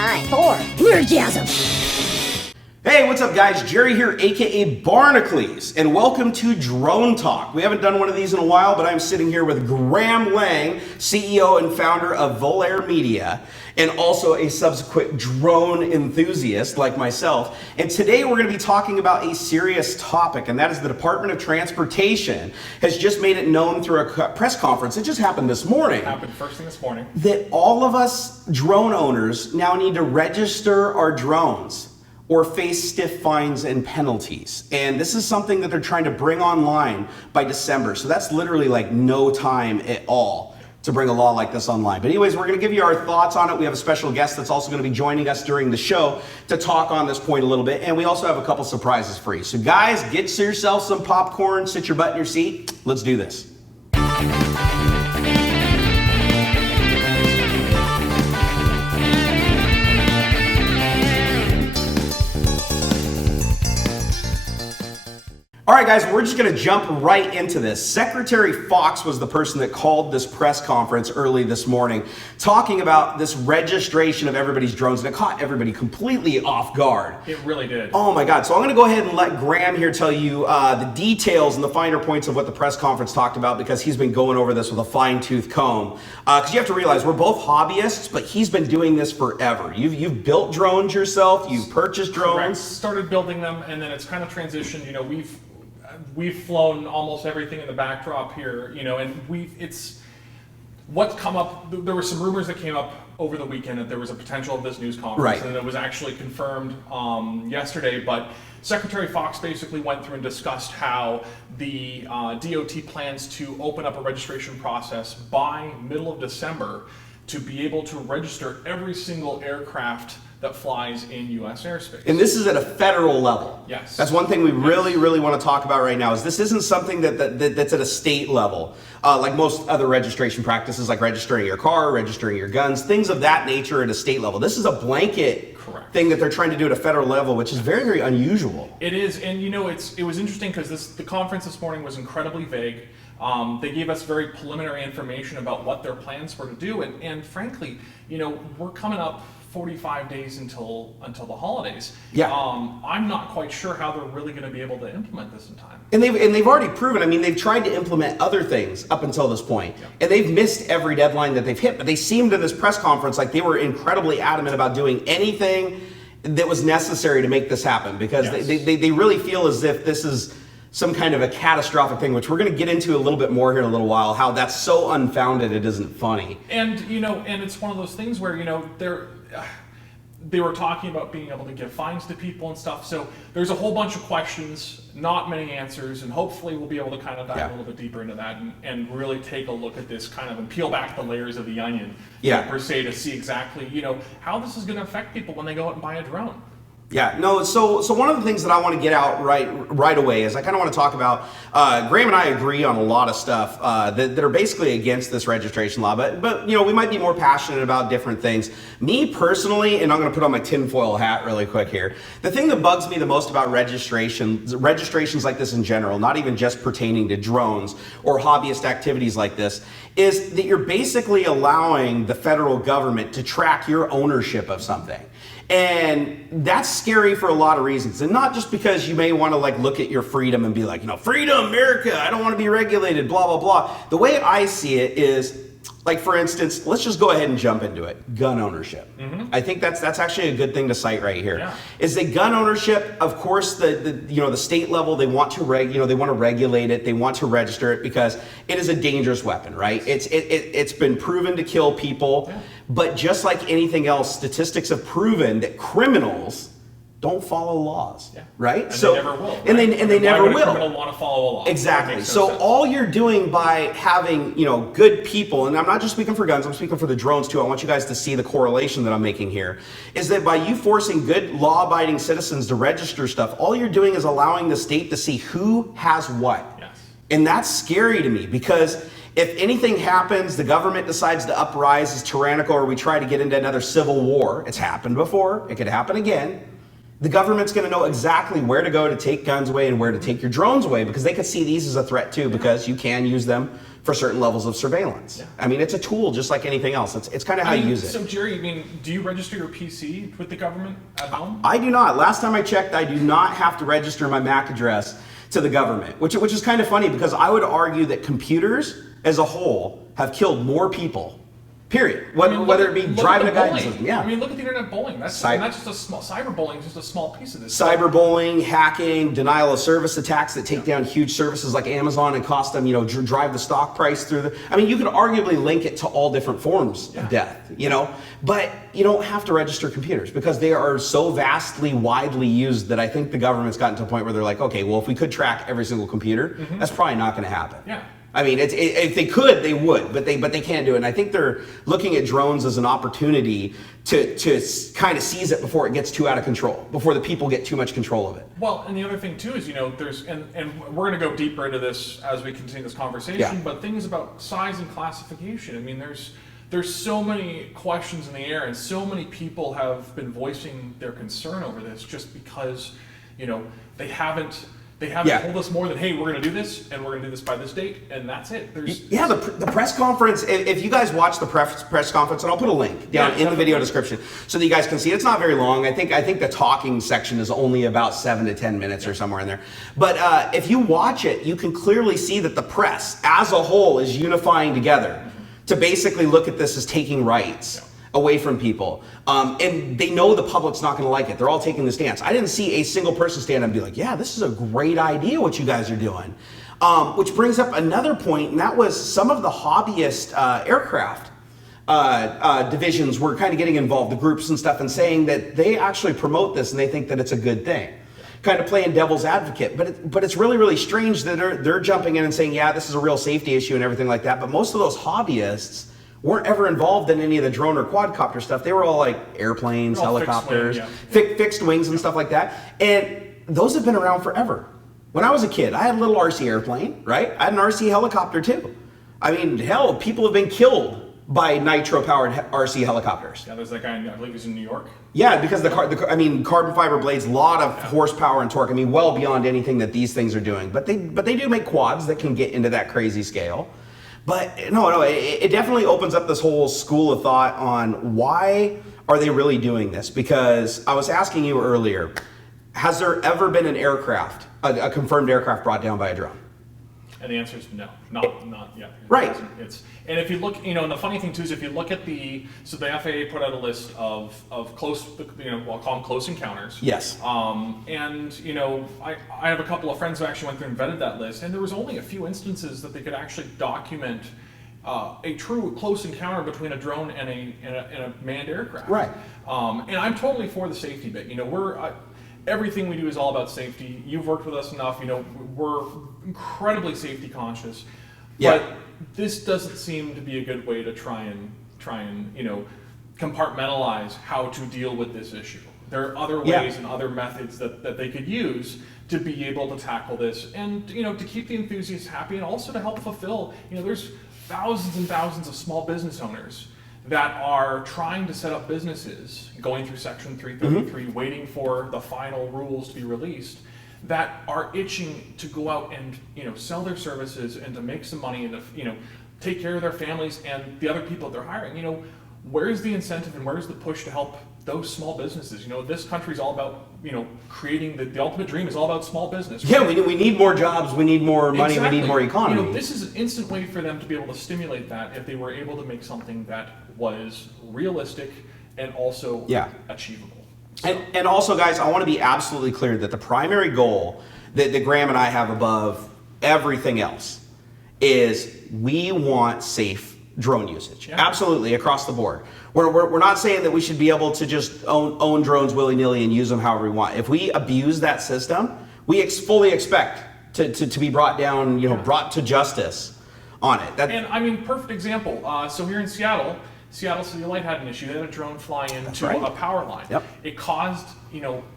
time for Nerdgasm. Hey, what's up guys? Jerry here, aka Barnacles, and welcome to Drone Talk. We haven't done one of these in a while, but I'm sitting here with Graham Lang, CEO and founder of Volair Media, and also a subsequent drone enthusiast like myself. And today we're going to be talking about a serious topic, and that is the Department of Transportation has just made it known through a press conference. It just happened this morning. Happened first thing this morning. That all of us drone owners now need to register our drones or face stiff fines and penalties. And this is something that they're trying to bring online by December. So that's literally like no time at all to bring a law like this online. But anyways, we're gonna give you our thoughts on it. We have a special guest that's also gonna be joining us during the show to talk on this point a little bit. And we also have a couple surprises for you. So guys, get yourself some popcorn, sit your butt in your seat. Let's do this. All right, guys, we're just going to jump right into this. Secretary Fox was the person that called this press conference early this morning, talking about this registration of everybody's drones, and it caught everybody completely off guard. It really did. Oh my God. So I'm going to go ahead and let Graham here tell you the details and the finer points of what the press conference talked about, because he's been going over this with a fine-tooth comb. Because you have to realize we're both hobbyists, but he's been doing this forever. You've built drones yourself, you've purchased drones. Correct. Started building them, and then it's kind of transitioned. You know, we've flown almost everything in the backdrop here, you know, and it's what's come up. There were some rumors that came up over the weekend that there was a potential of this news conference, right, and it was actually confirmed yesterday. But Secretary Fox basically went through and discussed how the DOT plans to open up a registration process by middle of December to be able to register every single aircraft that flies in U.S. airspace. And this is at a federal level. Yes. That's one thing we really want to talk about right now, is this isn't something that's at a state level, like most other registration practices, like registering your car, registering your guns, things of that nature at a state level. This is a blanket thing that they're trying to do at a federal level, which is very unusual. It is, and you know, it was interesting because the conference this morning was incredibly vague. They gave us very preliminary information about what their plans were to do, and frankly, you know, we're coming up 45 days until the holidays. Yeah. I'm not quite sure how they're really going to be able to implement this in time. And they've already proven. I mean, they've tried to implement other things up until this point, and they've missed every deadline that they've hit. But they seemed in this press conference like they were incredibly adamant about doing anything that was necessary to make this happen, because they really feel as if this is some kind of a catastrophic thing, which we're going to get into a little bit more here in a little while, how that's so unfounded it isn't funny. And you know, and it's one of those things where, you know, they were talking about being able to give fines to people and stuff. So there's a whole bunch of questions, not many answers, and hopefully we'll be able to kind of dive a little bit deeper into that and really take a look at this kind of and peel back the layers of the onion, per se, to see exactly, you know, how this is going to affect people when they go out and buy a drone. Yeah, no, so one of the things that I want to get out right away is I kind of want to talk about, Graham and I agree on a lot of stuff that are basically against this registration law, but you know, we might be more passionate about different things. Me personally, and I'm going to put on my tinfoil hat really quick here, the thing that bugs me the most about registrations like this in general, not even just pertaining to drones or hobbyist activities like this, is that you're basically allowing the federal government to track your ownership of something. And that's scary for a lot of reasons. And not just because you may want to like look at your freedom and be like, you know, freedom, America, I don't want to be regulated, blah, blah, blah. The way I see it is, like, for instance, let's just go ahead and jump into it. Gun ownership. I think that's actually a good thing to cite right here. Yeah. Is that gun ownership, of course, the state level, they want to regulate it, they want to register it because it is a dangerous weapon, right? It's been proven to kill people, but just like anything else, statistics have proven that criminals don't follow laws, right? And they never will. Right? And they never will. Why would a criminal want to follow a law? Exactly. So all you're doing by having, you know, good people, and I'm not just speaking for guns, I'm speaking for the drones too. I want you guys to see the correlation that I'm making here, is that by you forcing good law-abiding citizens to register stuff, all you're doing is allowing the state to see who has what. Yes. And that's scary to me, because if anything happens, the government decides to uprise, is tyrannical, or we try to get into another civil war. It's happened before. It could happen again. the government's going to know exactly where to go to take guns away and where to take your drones away, because they could see these as a threat too, because you can use them for certain levels of surveillance. Yeah. I mean, it's a tool just like anything else. It's kind of how you use it. So Jerry, do you register your PC with the government at home? I do not. Last time I checked, I do not have to register my MAC address to the government, which is kind of funny, because I would argue that computers as a whole have killed more people. Period. Whether it be driving a guidance system. Yeah. I mean, look at the internet bullying. That's just a small cyberbullying is just a small piece of this. Cyberbullying, hacking, denial of service attacks that take down huge services like Amazon and cost them, drive the stock price through the. I mean, you could arguably link it to all different forms of death, but you don't have to register computers, because they are so vastly, widely used that I think the government's gotten to a point where they're like, okay, well, if we could track every single computer, that's probably not going to happen. Yeah. I mean, if they could, they would, but they can't do it. And I think they're looking at drones as an opportunity to kind of seize it before it gets too out of control, before the people get too much control of it. Well, and the other thing too is, there's, and we're going to go deeper into this as we continue this conversation, but things about size and classification. I mean, there's so many questions in the air, and so many people have been voicing their concern over this just because, they haven't told us more than, hey, we're going to do this, and we're going to do this by this date, and that's it. The press conference, if you guys watch the press conference, and I'll put a link down in the video description so that you guys can see it. It's not very long. I think the talking section is only about 7 to 10 minutes or somewhere in there. But if you watch it, you can clearly see that the press as a whole is unifying together to basically look at this as taking rights away from people. And they know the public's not going to like it. They're all taking the stance. I didn't see a single person stand up and be like, yeah, this is a great idea what you guys are doing. Which brings up another point, and that was some of the hobbyist aircraft divisions were kind of getting involved, the groups and stuff, and saying that they actually promote this and they think that it's a good thing. Kind of playing devil's advocate, but it's really, really strange that they're jumping in and saying, yeah, this is a real safety issue and everything like that. But most of those hobbyists weren't ever involved in any of the drone or quadcopter stuff. They were all like airplanes, helicopters, fixed wings and stuff like that. And those have been around forever. When I was a kid, I had a little RC airplane, right? I had an RC helicopter too. I mean, hell, people have been killed by nitro-powered RC helicopters. Yeah, there's that guy, I believe he's in New York. Yeah, because carbon fiber blades, a lot of horsepower and torque. I mean, well beyond anything that these things are doing. But they do make quads that can get into that crazy scale. But no, it definitely opens up this whole school of thought on why are they really doing this? Because I was asking you earlier, has there ever been an aircraft, a confirmed aircraft brought down by a drone? And the answer is no, not yet. Right. And if you look, and the funny thing too is if you look at the FAA put out a list of close, we'll call them close encounters. Yes. And I have a couple of friends who actually went through and vetted that list, and there was only a few instances that they could actually document a true close encounter between a drone and a manned aircraft. Right. And I'm totally for the safety bit. Everything we do is all about safety. You've worked with us enough. We're incredibly safety conscious. Yeah. But this doesn't seem to be a good way to try and compartmentalize how to deal with this issue. There are other ways and other methods that they could use to be able to tackle this, and to keep the enthusiasts happy, and also to help fulfill. There's thousands and thousands of small business owners that are trying to set up businesses, going through Section 333, waiting for the final rules to be released, that are itching to go out and sell their services and to make some money and to take care of their families and the other people that they're hiring. Where's the incentive and where's the push to help those small businesses? This country's all about creating the ultimate dream is all about small business. Right? Yeah, we need more jobs, we need more money, we need more economy. This is an instant way for them to be able to stimulate that if they were able to make something that was realistic and also achievable. So. And also, guys, I want to be absolutely clear that the primary goal that Graham and I have above everything else is we want safe drone usage. Yeah. Absolutely, across the board. We're not saying that we should be able to just own drones willy-nilly and use them however we want. If we abuse that system, we fully expect to be brought down, brought to justice on it. And perfect example. So here in Seattle City Light had an issue. They had a drone fly into a power line. Yep. It caused,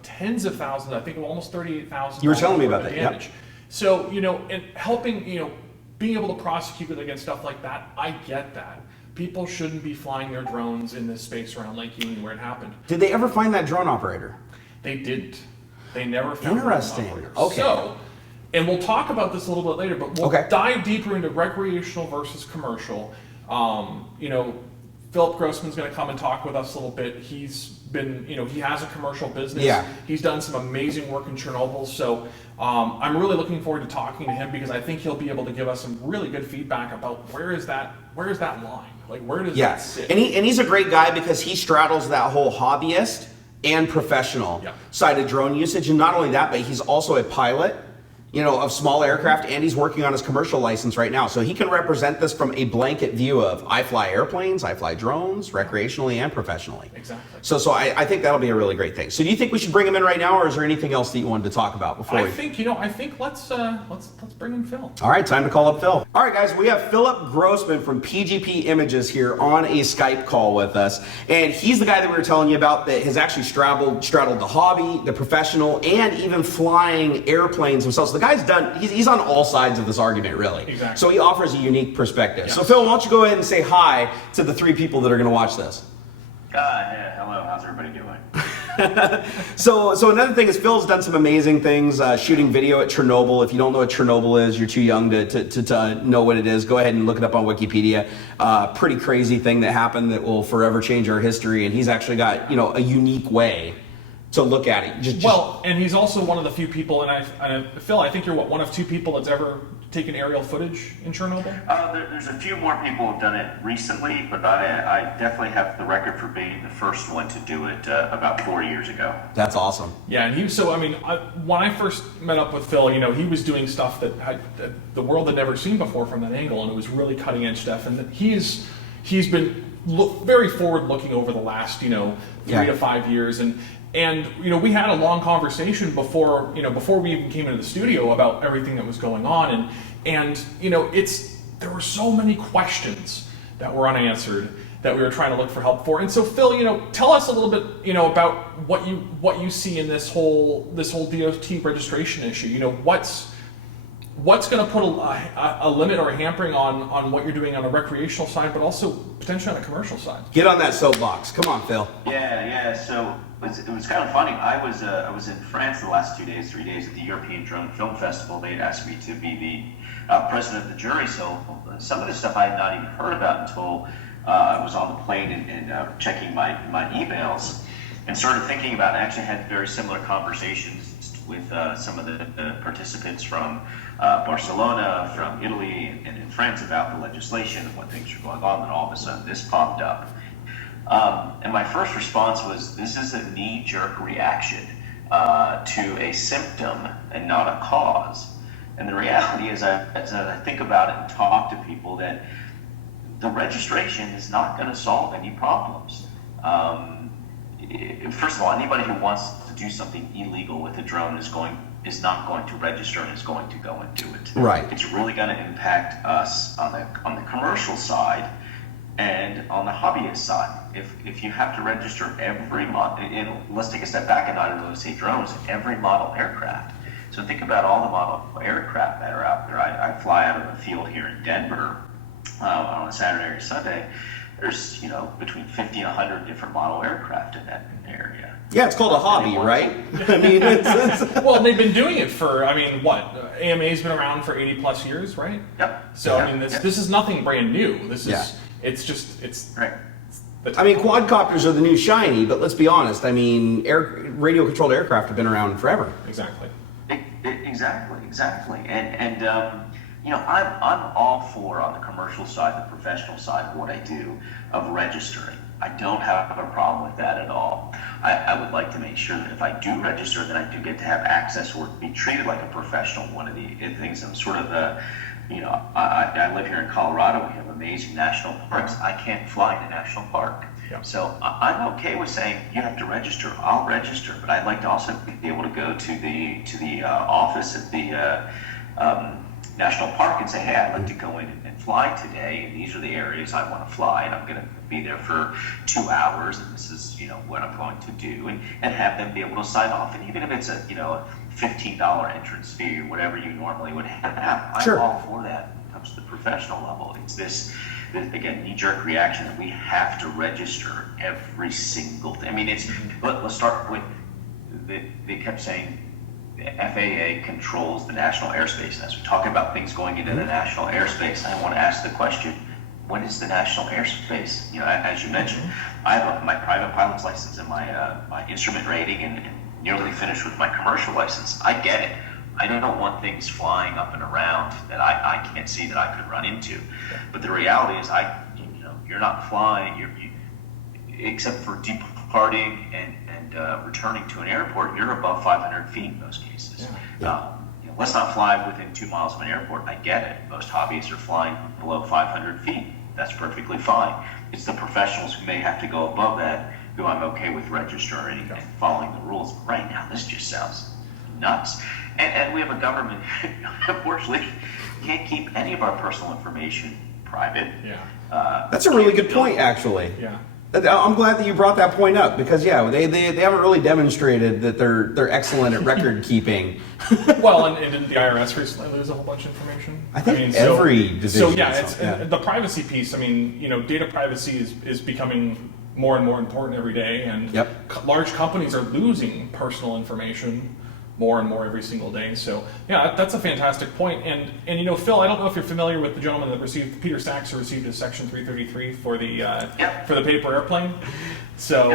tens of thousands, I think almost 38,000. You were telling me about that. Damage. Yep. So, and helping, being able to prosecute against stuff like that, I get that. People shouldn't be flying their drones in this space around Lake Union where it happened. Did they ever find that drone operator? They didn't. They never found Interesting. operators. Okay. So, and we'll talk about this a little bit later, but we'll dive deeper into recreational versus commercial. You know, Philip Grossman's going to come and talk with us a little bit. He's been, you know, he has a commercial business. Yeah. He's done some amazing work in Chernobyl. So I'm really looking forward to talking to him because I think he'll be able to give us some really good feedback about where is that line? Like, where does that sit? And he's a great guy because he straddles that whole hobbyist and professional side of drone usage. And not only that, but he's also a pilot, you know, of small aircraft, and he's working on his commercial license right now. So he can represent this from a blanket view of I fly airplanes, I fly drones, recreationally and professionally. Exactly. So I think that'll be a really great thing. So do you think we should bring him in right now, or is there anything else that you wanted to talk about before I think let's bring in Phil. All right, time to call up Phil. All right, guys, we have Philip Grossman from PGP Images here on a Skype call with us. And he's the guy that we were telling you about that has actually straddled the hobby, the professional, and even flying airplanes himself. So the guy's done, he's on all sides of this argument, really. Exactly. So he offers a unique perspective. Yes. So Phil, why don't you go ahead and say hi to the 3 people that are going to watch this. Yeah, hello, how's everybody doing? So another thing is Phil's done some amazing things, shooting video at Chernobyl. If you don't know what Chernobyl is, you're too young to know what it is. Go ahead and look it up on Wikipedia. Pretty crazy thing that happened that will forever change our history. And he's actually got, you know, a unique way to look at it. Well, and he's also one of the few people, and Phil, I think you're one of 2 people that's ever taken aerial footage in Chernobyl? There's a few more people who've done it recently, but I definitely have the record for being the first one to do it about 4 years ago. That's awesome. Yeah, and when I first met up with Phil, you know, he was doing stuff that the world had never seen before from that angle, and it was really cutting edge stuff. And he's been very forward looking over the last, you know, 3 to 5 years, and you know, we had a long conversation before we even came into the studio about everything that was going on, and you know, there were so many questions that were unanswered that we were trying to look for help for. And so Phil, you know, tell us a little bit, you know, about what you see in this whole DOT registration issue. You know, what's going to put a limit or a hampering on what you're doing on a recreational side, but also potentially on a commercial side? Get on that soapbox. Come on, Phil. Yeah. So it was kind of funny. I was in France the last 3 days at the European Drone Film Festival. They had asked me to be the president of the jury. So some of this stuff I had not even heard about until I was on the plane and checking my emails and started thinking about it. I actually had very similar conversations with some of the participants from Barcelona, from Italy, and in France about the legislation and what things are going on. And all of a sudden this popped up. And my first response was, this is a knee-jerk reaction to a symptom and not a cause. And the reality is, as I think about it and talk to people, that the registration is not going to solve any problems. First of all, anybody who wants to do something illegal with a drone is not going to register and is going to go and do it. Right. It's really going to impact us on the commercial side and on the hobbyist side. If you have to register every model, let's take a step back and not really say drones, every model aircraft. So think about all the model aircraft that are out there. I fly out of the field here in Denver on a Saturday or Sunday. There's, you know, between 50 and 100 different model aircraft in that area. Yeah, it's called a hobby, right? I mean, it's well, they've been doing it for, I mean, what? AMA's been around for 80 plus years, right? Yep. So, I mean, this is nothing brand new. This is, it's right. I mean, quadcopters are the new shiny, but let's be honest. I mean, radio-controlled aircraft have been around forever. Exactly. Exactly. And you know, I'm all for, on the commercial side, the professional side of what I do, of registering. I don't have a problem with that at all. I would like to make sure that if I do register, that I do get to have access or be treated like a professional. One of the things I'm sort of you know, I live here in Colorado. We have amazing national parks. I can't fly in a national park. Yeah. So I'm okay with saying you have to register. I'll register, but I'd like to also be able to go to the office at the national park and say, hey, I'd like to go in and fly today, and these are the areas I want to fly, and I'm going to be there for 2 hours, and this is, you know, what I'm going to do, and have them be able to sign off. And even if it's a $15 entrance fee or whatever you normally would have, I'm all for that when it comes to the professional level. It's this again, knee-jerk reaction that we have to register every single thing. I mean, let's start with they kept saying the FAA controls the national airspace. And as we talk about things going into the national airspace, I want to ask the question, what is the national airspace? You know, as you mentioned, I have my private pilot's license and my instrument rating and nearly finished with my commercial license. I get it. I don't want things flying up and around that I can't see that I could run into. But the reality is, you're not flying. You except for departing and returning to an airport, you're above 500 feet in most cases. Let's not fly within 2 miles of an airport. I get it. Most hobbyists are flying below 500 feet. That's perfectly fine. It's the professionals who may have to go above that who I'm okay with registering and following the rules. But right now, this just sounds nuts. And we have a government, unfortunately, can't keep any of our personal information private. That's a really good point, actually. Yeah. I'm glad that you brought that point up because they haven't really demonstrated that they're excellent at record keeping. Well, and didn't the IRS recently lose a whole bunch of information? I think every division. So it's the privacy piece. I mean, data privacy is becoming more and more important every day, and large companies are losing personal information more and more every single day. So that's a fantastic point. And Phil, I don't know if you're familiar with the gentleman that received, Peter Sachs, who received his Section 333 for the paper airplane. So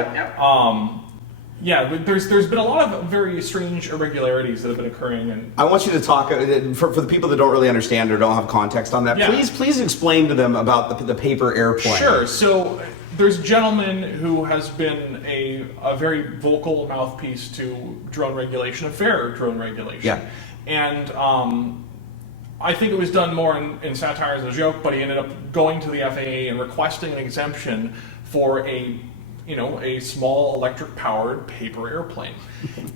there's been a lot of very strange irregularities that have been occurring. And I want you to talk for the people that don't really understand or don't have context on that. Please explain to them about the paper airplane. Sure. So there's a gentleman who has been a very vocal mouthpiece to drone regulation, a fair drone regulation. Yeah. And I think it was done more in satire as a joke, but he ended up going to the FAA and requesting an exemption for a small electric-powered paper airplane.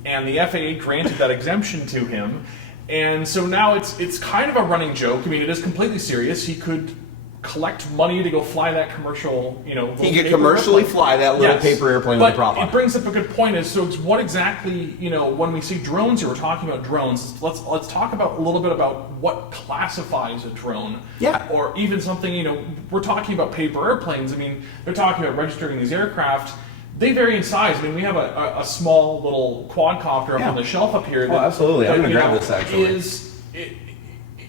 And the FAA granted that exemption to him. And so now it's kind of a running joke. I mean, it is completely serious. He could collect money to go fly that commercial, he could commercially fly that little paper airplane with a prop on it brings up a good point. It's what exactly, when we see drones here, we're talking about drones. Let's talk about a little bit about what classifies a drone. Yeah. Or even something, we're talking about paper airplanes. I mean, they're talking about registering these aircraft. They vary in size. I mean, we have a small little quadcopter up on the shelf up here. Absolutely. I'm going to grab this, actually.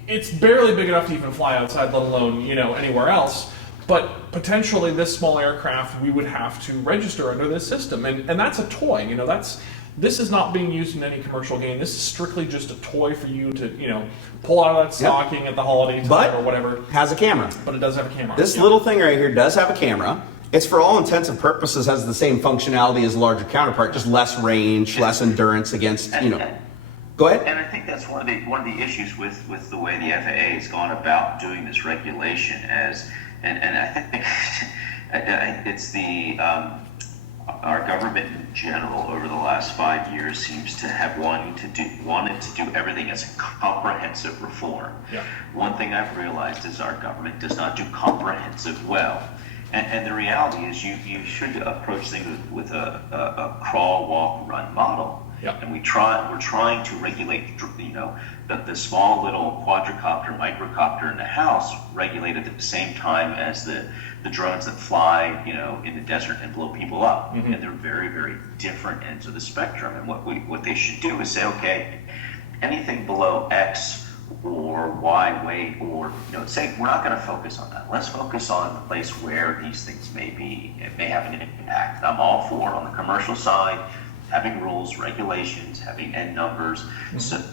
It's barely big enough to even fly outside, let alone, anywhere else. But potentially this small aircraft, we would have to register under this system. And that's a toy. This is not being used in any commercial game. This is strictly just a toy for you to, pull out of that stocking at the holiday time or whatever. Has a camera. But it does have a camera. This little thing right here does have a camera. It's for all intents and purposes has the same functionality as a larger counterpart, just less range, less endurance against, Go ahead. And I think that's one of the issues with the way the FAA has gone about doing this regulation and I think it's our government in general over the last 5 years seems to have wanted to do everything as a comprehensive reform. Yeah. One thing I've realized is our government does not do comprehensive well. And the reality is you should approach things with a crawl, walk, run model. Yep. And we're trying to regulate, the small little quadricopter, microcopter in the house regulated at the same time as the drones that fly, in the desert and blow people up. Mm-hmm. And they're very, very different ends of the spectrum. And what they should do is say, okay, anything below X or Y weight or, say we're not going to focus on that. Let's focus on the place where these things may have an impact. I'm all for on the commercial side, having rules, regulations, having end numbers,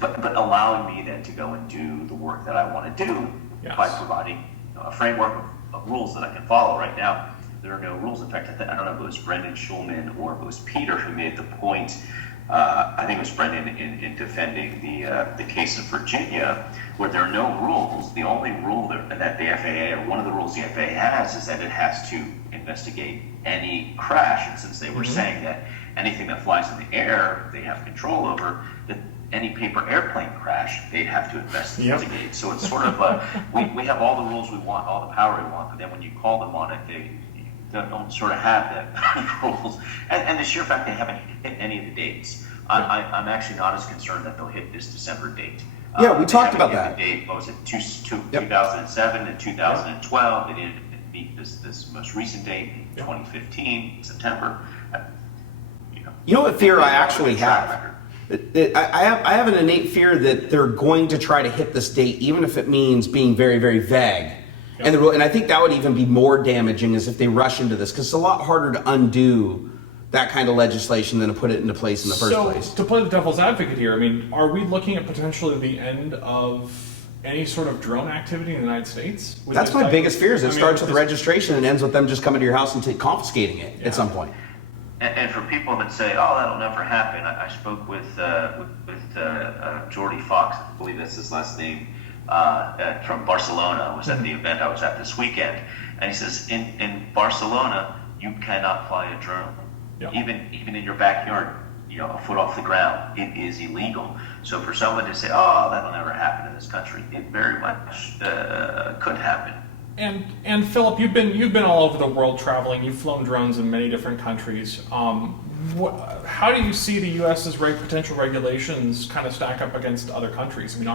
but allowing me then to go and do the work that I want to do by providing a framework of rules that I can follow. Right now, there are no rules. In fact, I don't know if it was Brendan Schulman or if it was Peter who made the point. I think it was Brendan in defending the case of Virginia, where there are no rules. The only rule that the FAA, or one of the rules the FAA has, is that it has to investigate any crash. And since they were saying that anything that flies in the air, they have control over, that any paper airplane crash, they'd have to investigate. Yep. So it's sort of we have all the rules we want, all the power we want, but then when you call them on it, they don't sort of have the rules. And the sheer fact they haven't hit any of the dates. I'm actually not as concerned that they'll hit this December date. Yeah, we talked about that. The date, what was it, 2007 and 2012. They didn't meet this most recent date, 2015, September. You know what fear I actually have? I have an innate fear that they're going to try to hit this date, even if it means being very, very vague. Yep. And I think that would even be more damaging as if they rush into this, because it's a lot harder to undo that kind of legislation than to put it into place in the first place. So, to play the devil's advocate here, I mean, are we looking at potentially the end of any sort of drone activity in the United States? That's my biggest fear. Is it starts with registration and ends with them just coming to your house and confiscating it at some point. And for people that say, "Oh, that'll never happen," I spoke with Jordy Fox, I believe that's his last name, from Barcelona. Was at the event I was at this weekend, and he says, "In Barcelona, you cannot fly a drone, even in your backyard, a foot off the ground. It is illegal." So for someone to say, "Oh, that'll never happen in this country," it very much could happen. And Philip, you've been all over the world traveling. You've flown drones in many different countries. How do you see the U.S.'s potential regulations kind of stack up against other countries? I mean,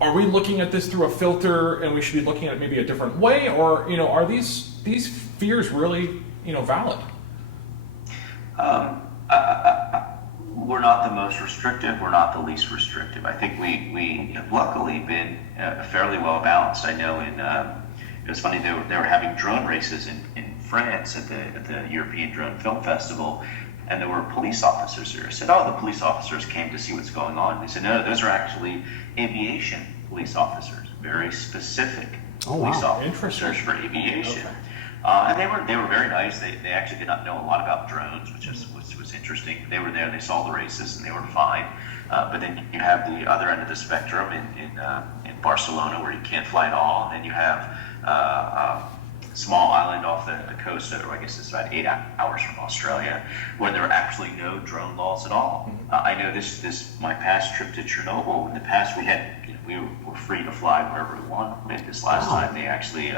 are we looking at this through a filter, and we should be looking at it maybe a different way, or are these fears really valid? We're not the most restrictive. We're not the least restrictive. I think we have luckily been fairly well balanced. I know it was funny, they were having drone races in France at the European Drone Film Festival, and there were police officers there. I said, "Oh, the police officers came to see what's going on." They said, "No, those are actually aviation police officers, very specific police officers for aviation." Okay. And they were very nice. They actually did not know a lot about drones, which was interesting. They were there, they saw the races, and they were fine. But then you have the other end of the spectrum in Barcelona, where you can't fly at all. And then you have a small island off the coast, or I guess it's about 8 hours from Australia, where there are actually no drone laws at all. I know my past trip to Chernobyl. In the past, we were free to fly wherever we wanted. This last time, they actually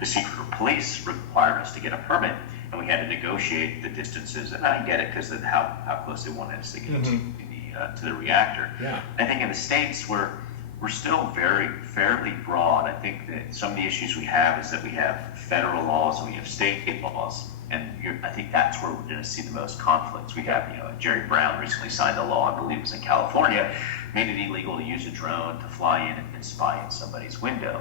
the secret police required us to get a permit, and we had to negotiate the distances. And I get it, because of how close they wanted us to get to the reactor. Yeah. I think in the States, we're still fairly broad. I think that some of the issues we have is that we have federal laws and we have state laws, and I think that's where we're going to see the most conflicts. We have, Jerry Brown recently signed a law, I believe it was in California, made it illegal to use a drone to fly in and spy in somebody's window.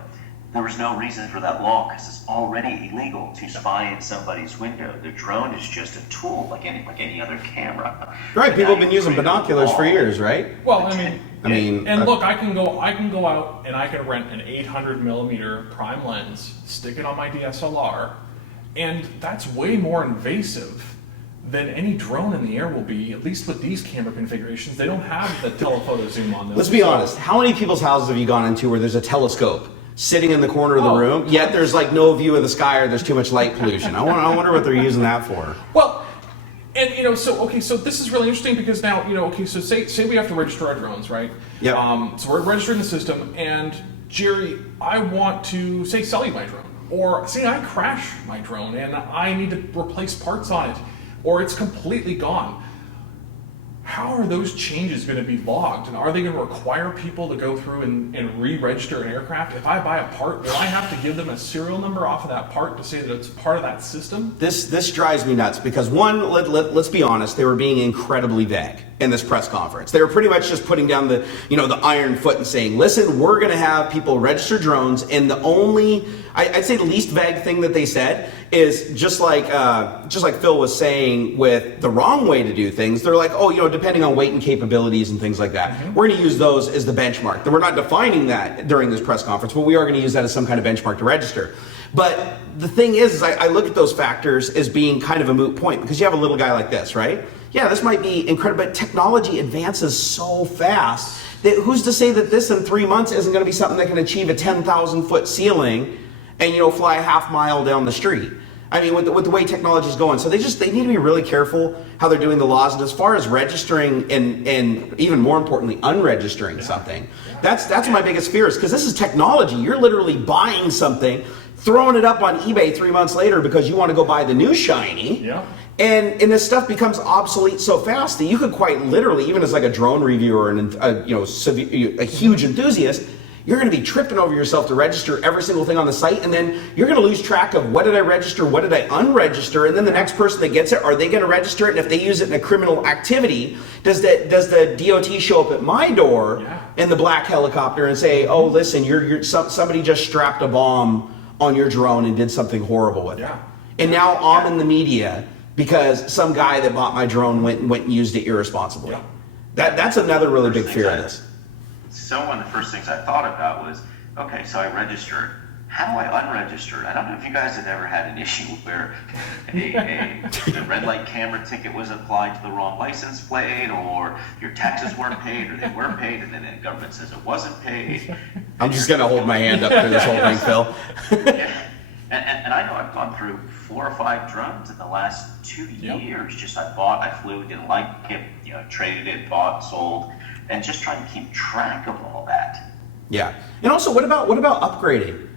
There was no reason for that law, because it's already illegal to spy in somebody's window. The drone is just a tool, like any other camera. Right, people have been using binoculars for years, right? Well, look, I can go out and I can rent an 800 millimeter prime lens, stick it on my DSLR, and that's way more invasive than any drone in the air will be, at least with these camera configurations. They don't have the telephoto zoom on them. Let's be honest, how many people's houses have you gone into where there's a telescope sitting in the corner of the room, yet there's no view of the sky, or there's too much light pollution? I wonder what they're using that for. Well, and so this is really interesting, because now, so say we have to register our drones, right? Yeah. So we're registering the system, and Jerry, I want to sell you my drone, or say I crash my drone and I need to replace parts on it, or it's completely gone. How are those changes going to be logged? And are they going to require people to go through and re-register an aircraft? If I buy a part, will I have to give them a serial number off of that part to say that it's part of that system? This drives me nuts, because one, let's be honest, they were being incredibly vague in this press conference. They were pretty much just putting down the iron foot and saying, listen, we're going to have people register drones, and the only, I'd say the least vague thing that they said is just like Phil was saying with the wrong way to do things. They're like, depending on weight and capabilities and things like that, we're going to use those as the benchmark. We're not defining that during this press conference, but we are going to use that as some kind of benchmark to register. But the thing is I look at those factors as being kind of a moot point, because you have a little guy like this, right? Yeah, this might be incredible, but technology advances so fast that who's to say that this in 3 months isn't going to be something that can achieve a 10,000 foot ceiling and fly a half mile down the street. I mean, with the way technology is going. So they need to be really careful how they're doing the laws. And as far as registering and even more importantly, unregistering something, that's my biggest fear, is because this is technology. You're literally buying something, throwing it up on eBay 3 months later because you want to go buy the new shiny. Yeah. And this stuff becomes obsolete so fast that you could quite literally, even as like a drone reviewer and a huge enthusiast, you're going to be tripping over yourself to register every single thing on the site, and then you're going to lose track of what did I register, what did I unregister, and then the next person that gets it, are they going to register it? And if they use it in a criminal activity, does the DOT show up at my door in the black helicopter and say, oh, listen, somebody just strapped a bomb on your drone and did something horrible with it. And now I'm in the media because some guy that bought my drone went and used it irresponsibly. That's another really big fear of this. So one of the first things I thought about was, okay, so I registered. How do I unregister? I don't know if you guys have ever had an issue where a red light camera ticket was applied to the wrong license plate, or your taxes weren't paid, or they were paid, and then the government says it wasn't paid. I'm just going to hold my hand up through this whole thing, Phil. And I know I've gone through 4 or 5 drones in the last 2 years. Just I bought, I flew, didn't like it, traded it, bought, sold, and just trying to keep track of all that. Yeah. And also, what about upgrading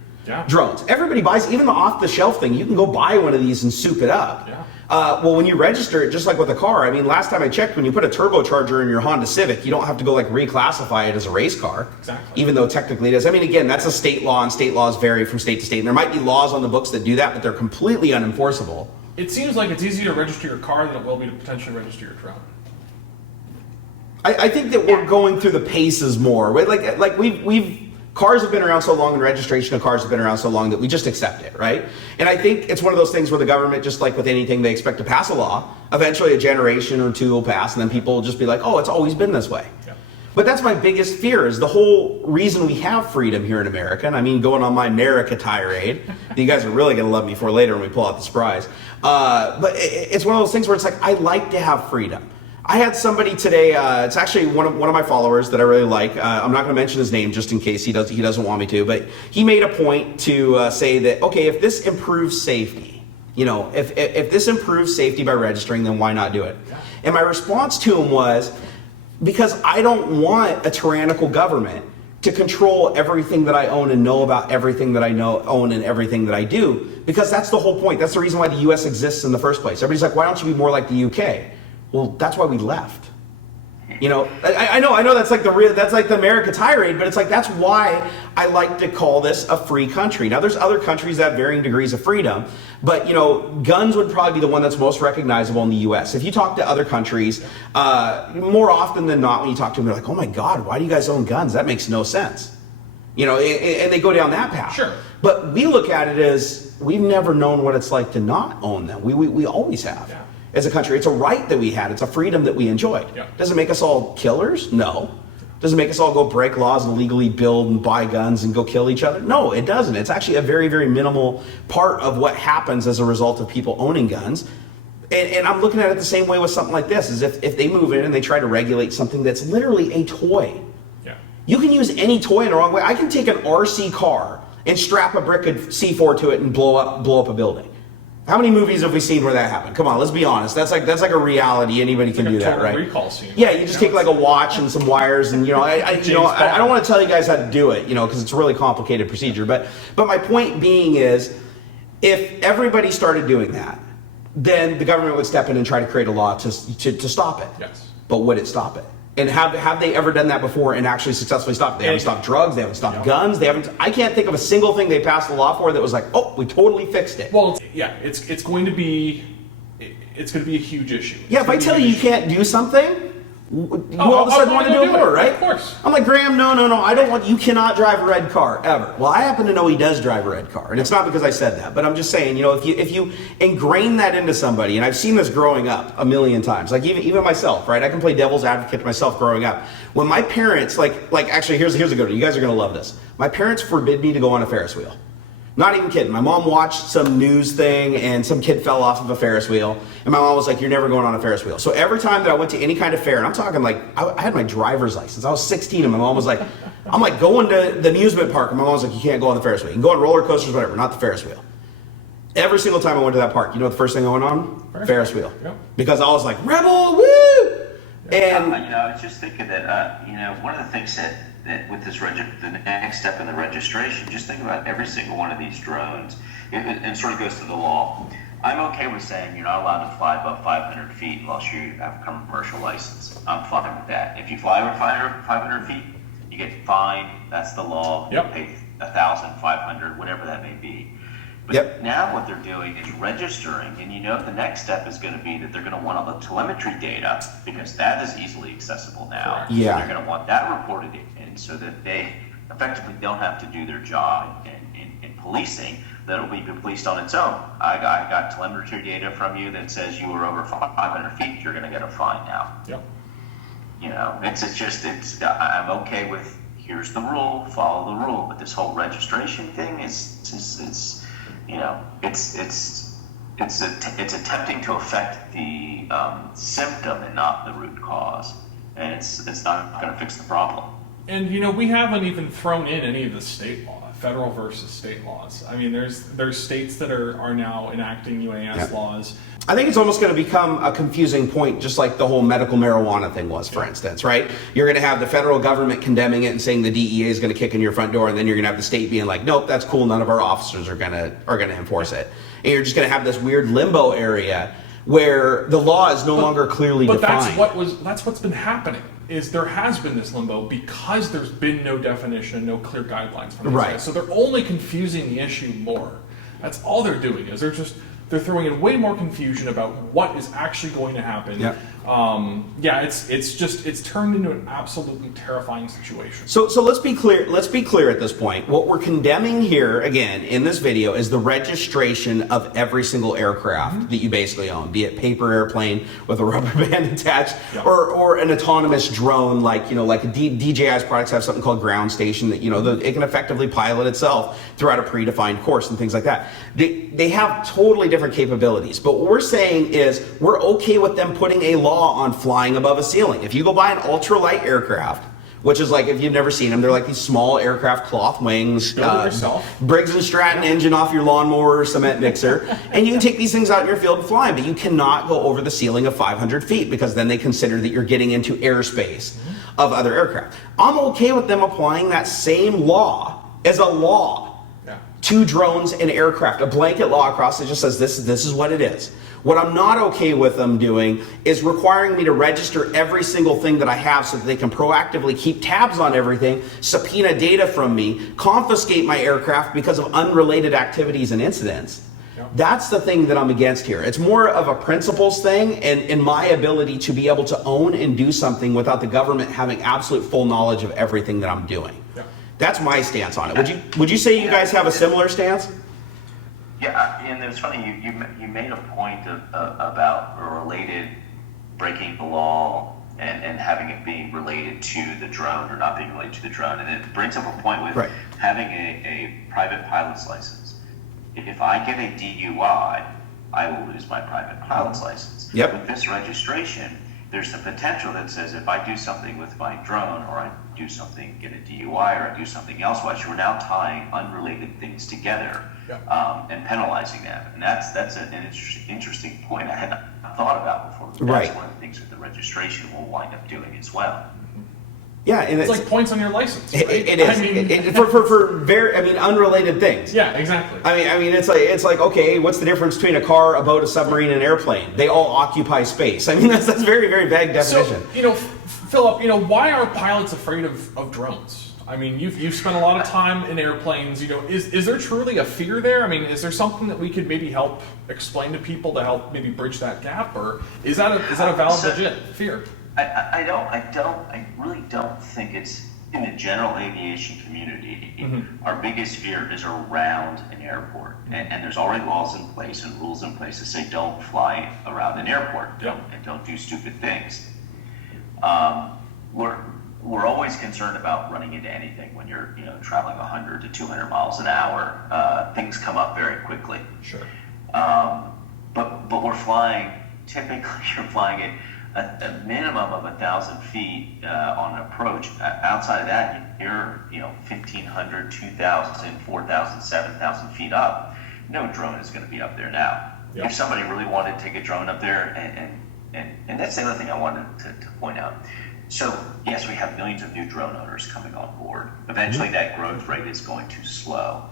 drones? Everybody buys, even the off-the-shelf thing. You can go buy one of these and soup it up. Well, when you register it, just like with a car, I mean, last time I checked, when you put a turbocharger in your Honda Civic, you don't have to go reclassify it as a race car. Exactly. Even though technically it is. I mean, again, that's a state law, and state laws vary from state to state. And there might be laws on the books that do that, but they're completely unenforceable. It seems like it's easier to register your car than it will be to potentially register your drone. I think that we're going through the paces more. Right? Like we've cars have been around so long, and registration of cars have been around so long that we just accept it, right? And I think it's one of those things where the government, just like with anything, they expect to pass a law. Eventually a generation or two will pass, and then people will just be like, oh, it's always been this way. But that's my biggest fear, is the whole reason we have freedom here in America. And I mean, going on my America tirade, you guys are really going to love me for later when we pull out the surprise. But it's one of those things where it's like, I like to have freedom. I had somebody today, it's actually one of my followers that I really like. I'm not going to mention his name just in case he doesn't want me to, but he made a point to say that, okay, if this improves safety, if this improves safety by registering, then why not do it? And my response to him was, because I don't want a tyrannical government to control everything that I own and know about everything that I own and everything that I do, because that's the whole point. That's the reason why the US exists in the first place. Everybody's like, why don't you be more like the UK? Well, that's why we left. I know that's like the America tirade, but it's like, that's why I like to call this a free country. Now, there's other countries that have varying degrees of freedom, but guns would probably be the one that's most recognizable in the US. If you talk to other countries, more often than not, when you talk to them, they're like, oh my God, why do you guys own guns? That makes no sense. And they go down that path. Sure. But we look at it as, we've never known what it's like to not own them. We always have. Yeah. As a country, it's a right that we had. It's a freedom that we enjoyed. Does it make us all killers? No. Does it make us all go break laws and illegally build and buy guns and go kill each other? No, it doesn't. It's actually a very, very minimal part of what happens as a result of people owning guns. And I'm looking at it the same way with something like this, is if they move in and they try to regulate something that's literally a toy. You can use any toy in the wrong way. I can take an RC car and strap a brick of C4 to it and blow up a building. How many movies have we seen where that happened? Come on, let's be honest. That's like a reality. Anybody can do that, right? Recall scene. Yeah, you just take like a watch and some wires, and I don't want to tell you guys how to do it, because it's a really complicated procedure. But my point being is, if everybody started doing that, then the government would step in and try to create a law to stop it. Yes. But would it stop it? And have they ever done that before and actually successfully stopped it? They haven't stopped drugs, they haven't stopped guns, I can't think of a single thing they passed the law for that was like, oh, we totally fixed it. Well, it's going to be a huge issue. If I tell you can't do something, you all of a sudden want to do it more, right? Of course. I'm like, Graham, no, I don't want, you cannot drive a red car, ever. Well, I happen to know he does drive a red car, and it's not because I said that, but I'm just saying, if you ingrain that into somebody, and I've seen this growing up a million times, like even myself, right? I can play devil's advocate to myself growing up. When my parents, actually, here's a good one. You guys are going to love this. My parents forbid me to go on a Ferris wheel. Not even kidding. My mom watched some news thing and some kid fell off of a Ferris wheel. And my mom was like, you're never going on a Ferris wheel. So every time that I went to any kind of fair, and I'm talking like, I had my driver's license. I was 16 and my mom was like, I'm like going to the amusement park. And my mom was like, you can't go on the Ferris wheel. You can go on roller coasters, whatever, not the Ferris wheel. Every single time I went to that park, you know what the first thing I went on? Ferris wheel. Yep. Because I was like, rebel, woo! And I was just thinking that, one of the things that with this the next step in the registration, just think about every single one of these drones, and sort of goes to the law. I'm okay with saying you're not allowed to fly above 500 feet unless you have a commercial license. I'm fine with that. If you fly over 500 feet, You get fined. That's the law. Yep. You pay $1,500, whatever that may be. But now what they're doing is registering, and the next step is going to be that they're going to want all the telemetry data, because that is easily accessible now. Yeah. So they're going to want that reported in so that they effectively don't have to do their job in policing. That'll be policed on its own. I got telemetry data from you that says you were over 500 feet, you're going to get a fine now. Yep. I'm okay with, here's the rule, follow the rule, but this whole registration thing it's attempting to affect the symptom and not the root cause, and it's not going to fix the problem. And we haven't even thrown in any of the state law, federal versus state laws. I mean, there's states that are now enacting UAS laws. I think it's almost going to become a confusing point, just like the whole medical marijuana thing was, for instance, right? You're going to have the federal government condemning it and saying the DEA is going to kick in your front door, and then you're going to have the state being like, nope, that's cool, none of our officers are going to enforce it. And you're just going to have this weird limbo area where the law is no longer clearly defined. But that's what's been happening. Is there has been this limbo because there's been no definition, no clear guidelines from these guys. So they're only confusing the issue more. That's all they're doing, is they're throwing in way more confusion about what is actually going to happen. Yep. It's turned into an absolutely terrifying situation. So let's be clear. Let's be clear at this point. What we're condemning here, again, in this video, is the registration of every single aircraft that you basically own, be it paper airplane with a rubber band attached, or an autonomous drone, like DJI's products have something called ground station that it can effectively pilot itself throughout a predefined course and things like that. They have totally different capabilities. But what we're saying is we're okay with them putting a law on flying above a ceiling. If you go buy an ultralight aircraft, which is like, if you've never seen them, they're like these small aircraft, cloth wings, Briggs and Stratton engine off your lawnmower or cement mixer, and you can take these things out in your field and fly, but you cannot go over the ceiling of 500 feet because then they consider that you're getting into airspace of other aircraft. I'm okay with them applying that same law as a law to drones and aircraft, a blanket law across that just says this is what it is. What I'm not okay with them doing is requiring me to register every single thing that I have so that they can proactively keep tabs on everything, subpoena data from me, confiscate my aircraft because of unrelated activities and incidents. That's the thing that I'm against here. It's more of a principles thing and in my ability to be able to own and do something without the government having absolute full knowledge of everything that I'm doing. That's my stance on it. Would you say you guys have a similar stance? Yeah, and it's funny, you made a point about breaking the law and having it being related to the drone or not being related to the drone. And it brings up a point with having a private pilot's license. If I get a DUI, I will lose my private pilot's license. With this registration, there's the potential that says if I do something with my drone, or I do something, get a DUI, or I do something else, we're now tying unrelated things together and penalizing them. And that's an interesting point I had not thought about before. That's one of the things that the registration will wind up doing as well. Yeah, and it's like points on your license. Right? It is. For unrelated things. Yeah, exactly. I mean, it's like okay, what's the difference between a car, a boat, a submarine, and an airplane? They all occupy space. I mean, that's very, very vague definition. So, Philip, why are pilots afraid of drones? I mean, you've spent a lot of time in airplanes. Is there truly a fear there? I mean, is there something that we could maybe help explain to people to help maybe bridge that gap, or is that a valid, legit fear? I really don't think it's in the general aviation community. Our biggest fear is around an airport, and there's already laws in place and rules in place that say don't fly around an airport, and don't do stupid things. We're always concerned about running into anything when you're traveling 100 to 200 miles an hour. Things come up very quickly. Sure. But we're flying. Typically, you're flying at a minimum of 1,000 feet on an approach. Outside of that, you're 1,500, 2,000, 4,000, 7,000 feet up. No drone is going to be up there now. If somebody really wanted to take a drone up there, and that's the other thing I wanted to point out. So yes, we have millions of new drone owners coming on board. Eventually, that growth rate is going to slow.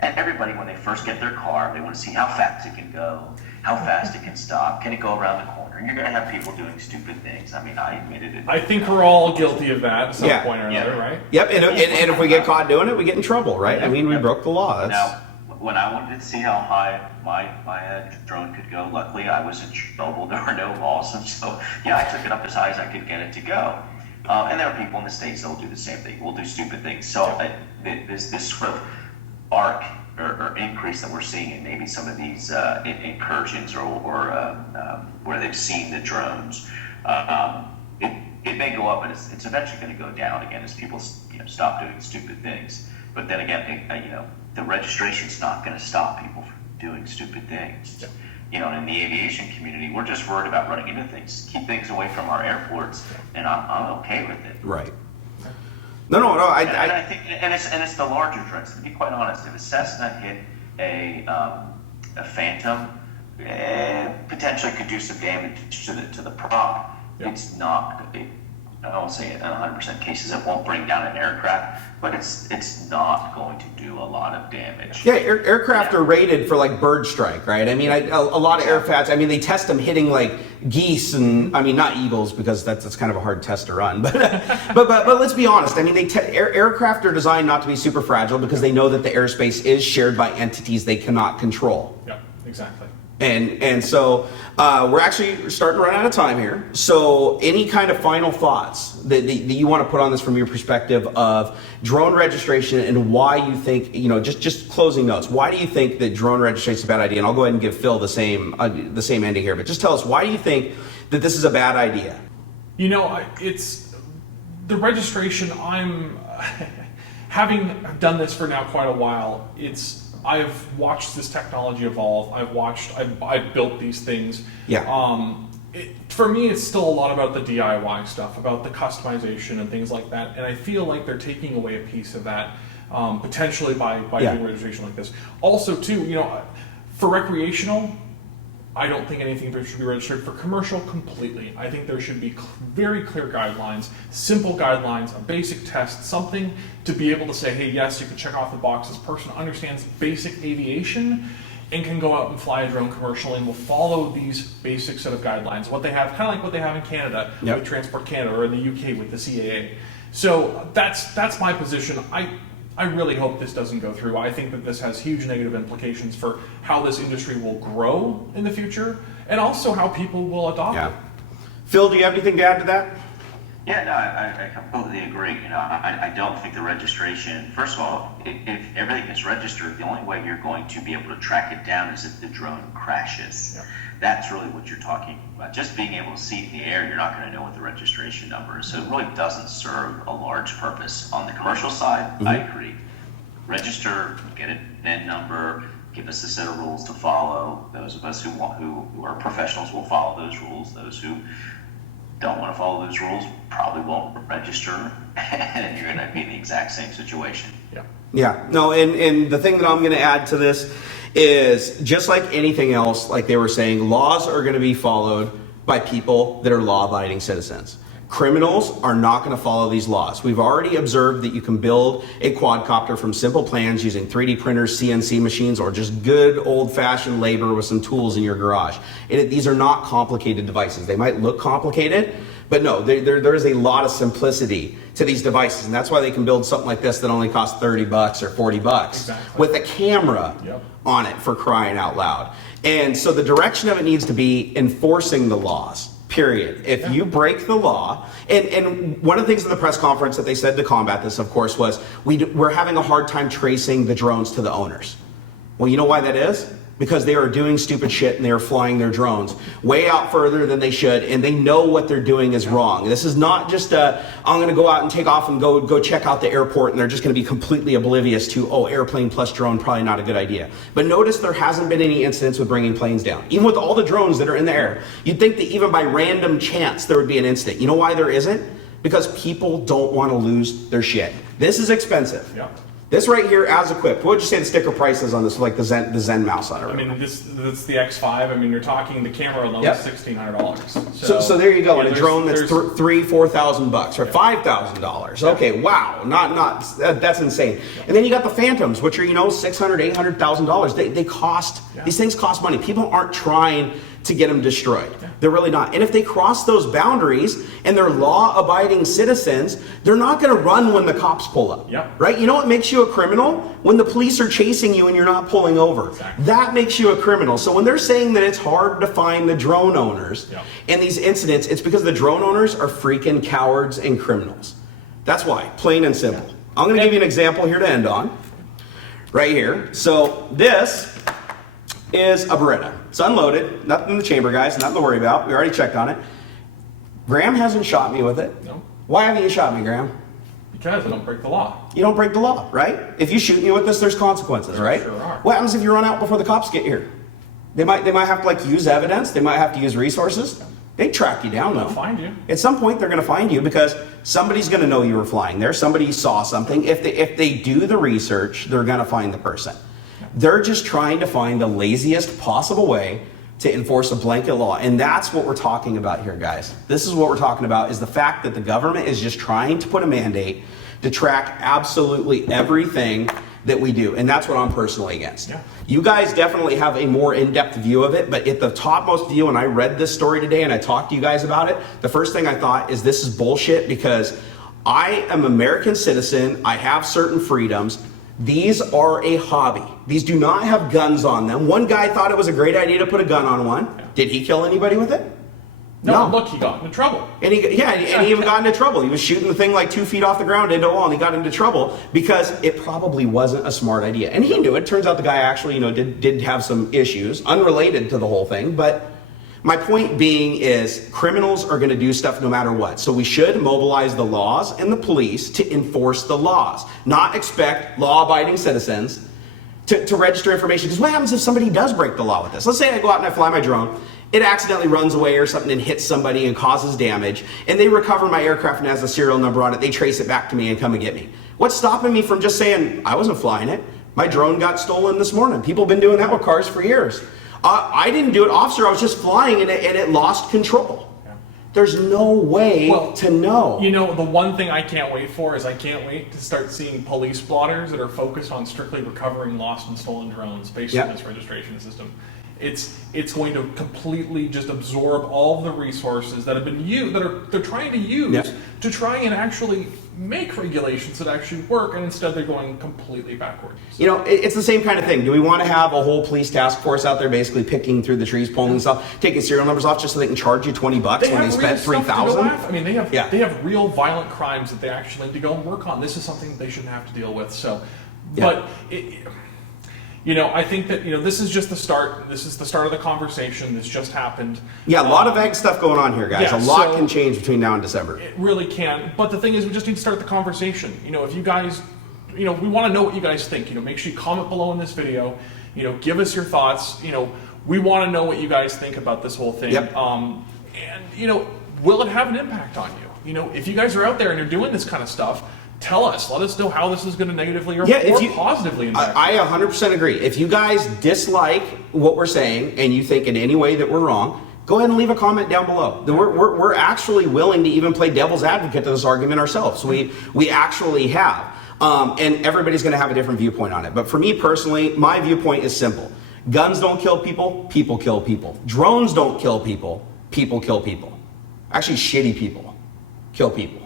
And everybody, when they first get their car, they want to see how fast it can go, how fast it can stop, can it go around the corner? You're going to have people doing stupid things. I mean, I admitted it. I think we're all guilty of that at some point or another, right? Yep, and if we get caught doing it, we get in trouble, right? I mean, we broke the law. Now, when I wanted to see how high my drone could go, luckily I was in trouble. There were no laws, and so I took it up as high as I could get it to go. And there are people in the States that will do the same thing. We'll do stupid things. So this sort of arc or increase that we're seeing in maybe some of these incursions or where they've seen the drones, it may go up, but it's eventually going to go down again as people stop doing stupid things. But then again, the registration's not going to stop people from doing stupid things. In the aviation community, we're just worried about running into things. Keep things away from our airports, and I'm okay with it. Right. No. I think, and it's the larger drones. To be quite honest, if a Cessna hit a Phantom, potentially could do some damage to the prop. Yep. It's not. I won't say in 100% cases it won't bring down an aircraft, but it's not going to do a lot of damage. Yeah, aircraft are rated for like bird strike, right? I mean, a lot of airfats. I mean, they test them hitting like geese and not eagles because that's kind of a hard test to run. But let's be honest. I mean, aircraft are designed not to be super fragile because they know that the airspace is shared by entities they cannot control. Yeah, exactly. And so we're actually starting to run out of time here. So any kind of final thoughts that you want to put on this from your perspective of drone registration and why you think, just closing notes, why do you think that drone registration is a bad idea? And I'll go ahead and give Phil the same ending here, but just tell us, why do you think that this is a bad idea? It's the registration. I'm having done this for now quite a while. I've watched this technology evolve. I've built these things. Yeah. For me, it's still a lot about the DIY stuff, about the customization and things like that. And I feel like they're taking away a piece of that potentially by doing registration like this. Also, too, for recreational, I don't think anything should be registered. For commercial, completely. I think there should be very clear guidelines, simple guidelines, a basic test, something to be able to say, hey, yes, you can check off the box. This person understands basic aviation and can go out and fly a drone commercially and will follow these basic set of guidelines. What they have, kind of like what they have in Canada with Transport Canada or in the UK with the CAA. So that's my position. I really hope this doesn't go through. I think that this has huge negative implications for how this industry will grow in the future and also how people will adopt it. Phil, do you have anything to add to that? Yeah, no, I completely agree. I don't think the registration, first of all, if everything is registered, the only way you're going to be able to track it down is if the drone crashes. Yeah. That's really what you're talking about. Just being able to see it in the air, you're not going to know what the registration number is. So it really doesn't serve a large purpose. On the commercial side, I agree. Register, get a VIN number, give us a set of rules to follow. Those of us who are professionals will follow those rules. Those who don't want to follow those rules probably won't register, and you're going to be in the exact same situation. Yeah. No, and the thing that I'm going to add to this is, just like anything else, like they were saying, laws are going to be followed by people that are law-abiding citizens. Criminals are not going to follow these laws. We've already observed that you can build a quadcopter from simple plans using 3D printers, CNC machines, or just good old-fashioned labor with some tools in your garage. These are not complicated devices. They might look complicated, but no, there is a lot of simplicity to these devices, and that's why they can build something like this that only costs $30 or $40 with a camera on it, for crying out loud. And so the direction of it needs to be enforcing the laws. Period. If you break the law, and one of the things in the press conference that they said to combat this, of course, was we're having a hard time tracing the drones to the owners. Well, you know why that is? Because they are doing stupid shit and they are flying their drones way out further than they should, and they know what they're doing is wrong. This is not just I'm going to go out and take off and go check out the airport, and they're just going to be completely oblivious to, airplane plus drone, probably not a good idea. But notice there hasn't been any incidents with bringing planes down. Even with all the drones that are in the air, you'd think that even by random chance there would be an incident. You know why there isn't? Because people don't want to lose their shit. This is expensive. This right here, as equipped, what would you say the sticker price is on this, like the Zen mouse on it? I mean, this the X5. I mean, you're talking the camera alone is $1,600. So there you go. And a drone that's $3,000-4,000, right? $5,000. Okay, wow, that's insane. And then you got the Phantoms, which are $600,000-800,000. They cost these things cost money. People aren't trying to get them destroyed. They're really not. And if they cross those boundaries and they're law-abiding citizens, they're not going to run when the cops pull up. Right? You know what makes you a criminal? When the police are chasing you and you're not pulling over. That makes you a criminal. So when they're saying that it's hard to find the drone owners in these incidents, it's because the drone owners are freaking cowards and criminals. That's why, plain and simple. I'm going to give you an example here to end on. Right here. So this is a Beretta. It's unloaded. Nothing in the chamber, guys. Nothing to worry about. We already checked on it. Graham hasn't shot me with it. No. Why haven't you shot me, Graham? Because I don't break the law. You don't break the law, right? If you shoot me with this, there's consequences, right? Sure are. What happens if you run out before the cops get here? They might have to like use evidence. They might have to use resources. They track you down, though. They'll find you. At some point, they're going to find you because somebody's going to know you were flying there. Somebody saw something. If they do the research, they're going to find the person. They're just trying to find the laziest possible way to enforce a blanket law. And that's what we're talking about here, guys. This is what we're talking about, is the fact that the government is just trying to put a mandate to track absolutely everything that we do. And that's what I'm personally against. You guys definitely have a more in-depth view of it, but at the topmost view, and I read this story today and I talked to you guys about it, the first thing I thought is this is bullshit because I am an American citizen. I have certain freedoms. These are a hobby. These do not have guns on them. One guy thought it was a great idea to put a gun on one. Did he kill anybody with it? No. Look, he got into trouble. And he even got into trouble. He was shooting the thing like 2 feet off the ground into a wall, and he got into trouble because it probably wasn't a smart idea. And he knew it. Turns out the guy actually, did have some issues unrelated to the whole thing. But my point being is criminals are going to do stuff no matter what. So we should mobilize the laws and the police to enforce the laws, not expect law-abiding citizens to register information. Because what happens if somebody does break the law with this? Let's say I go out and I fly my drone. It accidentally runs away or something and hits somebody and causes damage, and they recover my aircraft and has a serial number on it. They trace it back to me and come and get me. What's stopping me from just saying, I wasn't flying it. My drone got stolen this morning. People have been doing that with cars for years. I didn't do it, officer. I was just flying and it lost control. There's no way to know. The one thing I can't wait for is I can't wait to start seeing police blotters that are focused on strictly recovering lost and stolen drones based on this registration system. It's going to completely just absorb all of the resources that have been used, they're trying to use to try and actually make regulations that actually work, and instead they're going completely backwards. It's the same kind of thing. Do we want to have a whole police task force out there basically picking through the trees, pulling stuff, taking serial numbers off just so they can charge you $20 when they spent $3,000? I mean, they have real violent crimes that they actually need to go and work on. This is something they shouldn't have to deal with. So, but I think that this is just the start. This is the start of the conversation. This just happened. Yeah, a lot of egg stuff going on here, guys. A lot can change between now and December. It really can. But the thing is, we just need to start the conversation. If you guys, we want to know what you guys think. Make sure you comment below in this video. Give us your thoughts. We want to know what you guys think about this whole thing. And will it have an impact on you? If you guys are out there and you're doing this kind of stuff, tell us. Let us know how this is going to negatively or positively impact. I 100% agree. If you guys dislike what we're saying and you think in any way that we're wrong, go ahead and leave a comment down below. We're actually willing to even play devil's advocate to this argument ourselves. We actually have. And everybody's going to have a different viewpoint on it. But for me personally, my viewpoint is simple. Guns don't kill people, people kill people. Drones don't kill people, people kill people. Actually, shitty people kill people.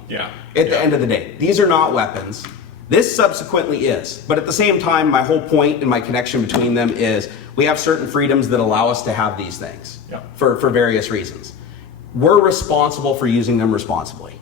At the end of the day, these are not weapons. This subsequently is. But at the same time, my whole point and my connection between them is we have certain freedoms that allow us to have these things for various reasons. We're responsible for using them responsibly.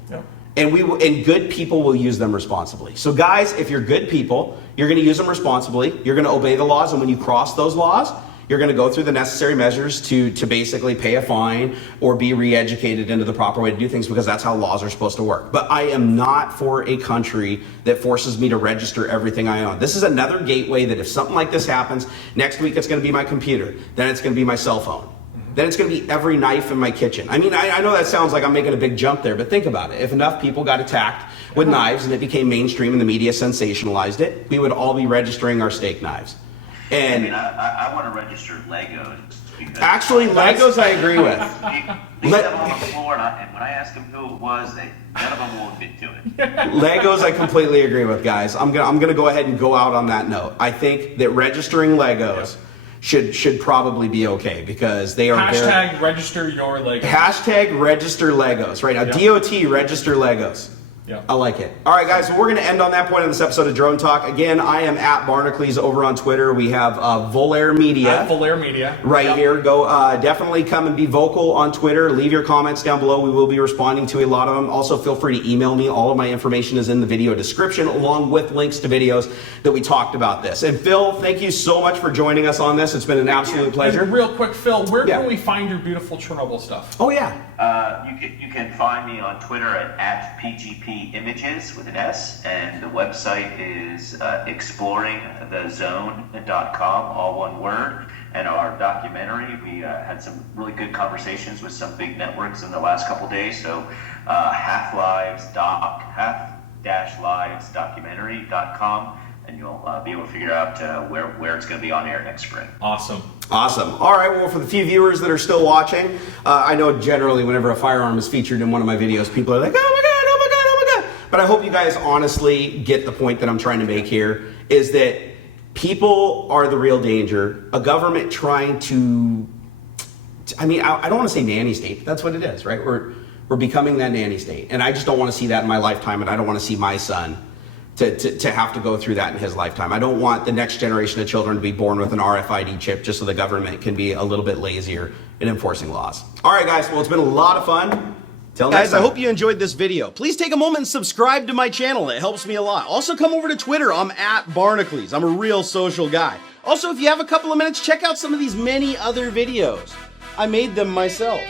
And good people will use them responsibly. So guys, if you're good people, you're going to use them responsibly. You're going to obey the laws. And when you cross those laws, you're going to go through the necessary measures to basically pay a fine or be re-educated into the proper way to do things, because that's how laws are supposed to work. But I am not for a country that forces me to register everything I own. This is another gateway that if something like this happens, next week it's going to be my computer, then it's going to be my cell phone, then it's going to be every knife in my kitchen. I mean, I know that sounds like I'm making a big jump there, but think about it. If enough people got attacked with knives and it became mainstream and the media sensationalized it, we would all be registering our steak knives. And I want to register Legos. Actually, Legos I agree with. They set them on the floor, and when I asked them who it was, none of them will admit to it. Legos I completely agree with, guys. I'm gonna go ahead and go out on that note. I think that registering Legos should probably be okay because they are Hashtag register your Legos. Hashtag register Legos. Right now, DOT register Legos. Yeah. I like it. All right, guys, well, we're going to end on that point in this episode of Drone Talk. Again, I am at Barnacles over on Twitter. We have Volair Media. At Volair Media. Right here. Go definitely come and be vocal on Twitter. Leave your comments down below. We will be responding to a lot of them. Also, feel free to email me. All of my information is in the video description, along with links to videos that we talked about this. And Phil, thank you so much for joining us on this. It's been an absolute pleasure. And real quick, Phil, where can we find your beautiful Chernobyl stuff? Oh, yeah. You can find me on Twitter at PGP Images with an S, and the website is exploringthezone.com, all one word. And our documentary, we had some really good conversations with some big networks in the last couple days. So half-lives.documentary.com, and you'll be able to figure out where it's going to be on air next spring. Awesome. Awesome. All right, well, for the few viewers that are still watching, I know generally whenever a firearm is featured in one of my videos, people are like, oh my God, oh my God, oh my God. But I hope you guys honestly get the point that I'm trying to make here, is that people are the real danger. A government trying to, I mean, I don't want to say nanny state, but that's what it is, right? We're becoming that nanny state. And I just don't want to see that in my lifetime, and I don't want to see my son to have to go through that in his lifetime. I don't want the next generation of children to be born with an RFID chip just so the government can be a little bit lazier in enforcing laws. All right, guys, well, it's been a lot of fun. Till next time. I hope you enjoyed this video. Please take a moment and subscribe to my channel. It helps me a lot. Also, come over to Twitter. I'm at Barnacles. I'm a real social guy. Also, if you have a couple of minutes, check out some of these many other videos. I made them myself.